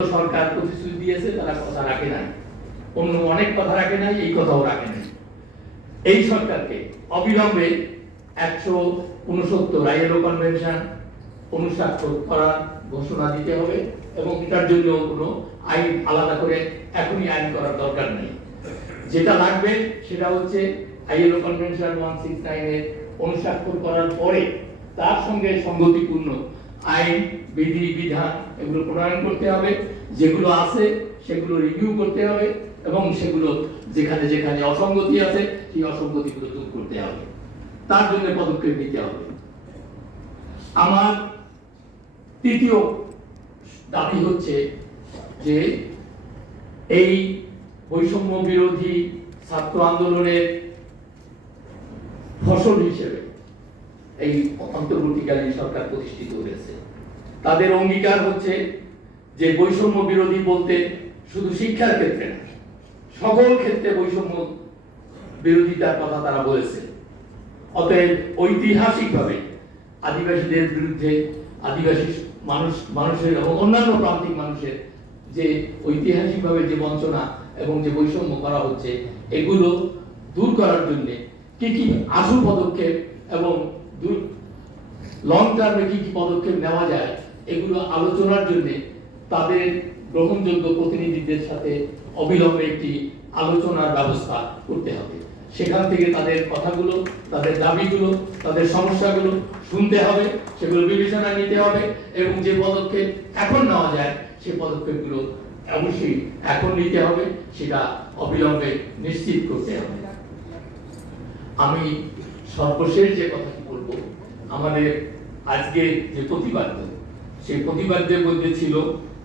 সরকার প্রতিশ্রুতি দিয়েছে, তারা কথা রাখে নাই। অন্য অনেক কথা রাখে নাই, এই কথাও রাখে নাই। এই সরকারকে অবিলম্বে একশো উনসত্তর আইএলও কনভেনশন অনুস্বাক্ষর করার ঘোষণা দিতে হবে এবং এটার জন্য কোনো আইন আলাদা করে এখনই আইন করার দরকার নেই। যেটা লাগবে সেটা হচ্ছে আইএলও কনভেনশন ওয়ান সিক্স নাইনের অনুস্বাক্ষর করার পরে তার সঙ্গে সঙ্গতিপূর্ণ আইন, বিধি, বিধান এগুলো প্রণয়ন করতে হবে। যেগুলো আছে, সেগুলো রিভিউ করতে হবে এবং সেগুলো যেখানে যেখানে অসঙ্গতি আছে, সেই অসঙ্গতিগুলো দূর করতে হবে। তার জন্য পদক্ষেপ নিতে হবে। আমার তৃতীয় দাবি হচ্ছে যে এই বৈষম্য বিরোধী ছাত্র আন্দোলনের ফসল হিসেবে এই অন্তর্বর্তীকালীন সরকার প্রতিষ্ঠিত হয়েছে। তাদের অঙ্গীকার হচ্ছে যে বৈষম্য বিরোধী বলতে শুধু শিক্ষার ক্ষেত্রে না, সকল ক্ষেত্রে বৈষম্য বিরোধিতার কথা তারা বলেছে। অতএব ঐতিহাসিকভাবে আদিবাসীদের বিরুদ্ধে আদিবাসী মানুষ, মানুষের এবং অন্যান্য প্রান্তিক মানুষের যে ঐতিহাসিকভাবে যে বঞ্চনা এবং যে বৈষম্য করা হচ্ছে, এগুলো দূর করার জন্যে কি কি আশু পদক্ষেপ এবং লং টার্মে কি কি পদক্ষেপ নেওয়া যায়, এগুলো আলোচনার জন্য তাদের গ্রহণযোগ্য প্রতিনিধিদের সাথে অবিলম্বে একটি আলোচনার ব্যবস্থা করতে হবে। সেখান থেকে তাদের কথাগুলো, তাদের দাবিগুলো, তাদের সমস্যাগুলো শুনতে হবে, সেগুলো বিবেচনা নিতে হবে এবং যে পদক্ষেপ এখন নেওয়া যায় সেই পদক্ষেপগুলো অবশ্যই এখন নিতে হবে, সেটা অবিলম্বে নিশ্চিত করতে হবে। আমি সর্বশেষ যে বলব আমাদের আজকে যে প্রতিবাদ, সেই প্রতিবাদের মধ্যে ছিল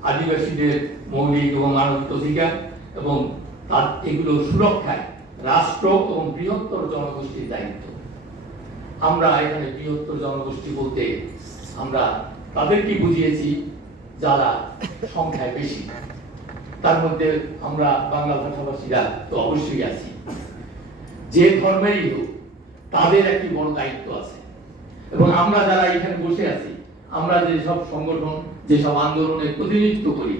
আদিবাসীদের মৌলিক এবং মানবিক অধিকার এবং তার এগুলো সুরক্ষায় রাষ্ট্র এবং বৃহত্তর জনগোষ্ঠীর দায়িত্ব। আমরা এখানে বৃহত্তর জনগোষ্ঠী বলতে আমরা তাদেরকে বুঝিয়েছি যারা সংখ্যায় বেশি। তার মধ্যে আমরা বাংলা ভাষাভাষীরা তো অবশ্যই আছি। যে ধর্মেরই হোক, তাদের একটি বড় দায়িত্ব আছে। এবং আমরা যারা এখানে বসে আছি, আমরা যে সব সংগঠন, যে সব আন্দোলনের প্রতিনিধিত্ব করি,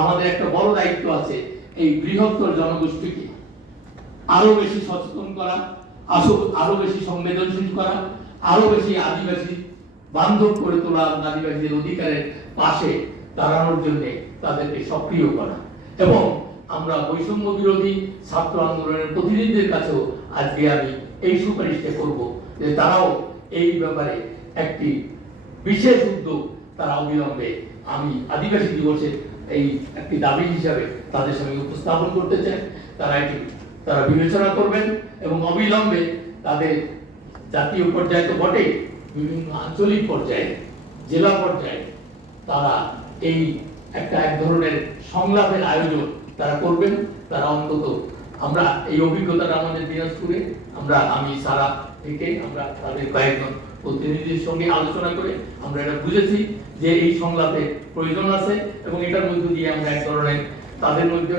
আমাদের একটা বড় দায়িত্ব আছে এই বৃহত্তর জনগোষ্ঠীকে আরও বেশি সচেতন করা, আরও বেশি সংবেদনশীল করা, আরও বেশি আদিবাসী বান্ধব করে তোলা আদিবাসীদের অধিকারের পাশে দাঁড়ানোর জন্য তাদেরকে সক্রিয় করা। এবং আমরা বৈষম্য বিরোধী ছাত্র আন্দোলনের প্রতিনিধিদের কাছেও আজকে আমি এই সুপারিশটা করব। যে তারাও এই ব্যাপারে একটি বিশেষ উদ্যোগ তারা অবিলম্বে আমি আদিবাসী দিবসের এই একটি দাবি হিসাবে তাদের সঙ্গে উপস্থাপন করতে চাই। তারা এটি, তারা বিবেচনা করবেন এবং অবিলম্বে তাদের জাতীয় পর্যায়ে তো বটেই বিভিন্ন আঞ্চলিক পর্যায়ে, জেলা পর্যায়ে তারা এই একটা এক ধরনের সংলাপের আয়োজন তারা করবেন। তারা অন্তত আমরা এই অভিজ্ঞতাটা আমাদের দিনাজপুরে আমরা, আমি, সারা থেকে আমরা তাদের কয়েকজন প্রতিনিধির সঙ্গে আলোচনা করে আমরা এটা বুঝেছি যে এই সংলাপে প্রয়োজন আছে এবং এটার মধ্য দিয়ে আমরা এক ধরনের তাদের মধ্যে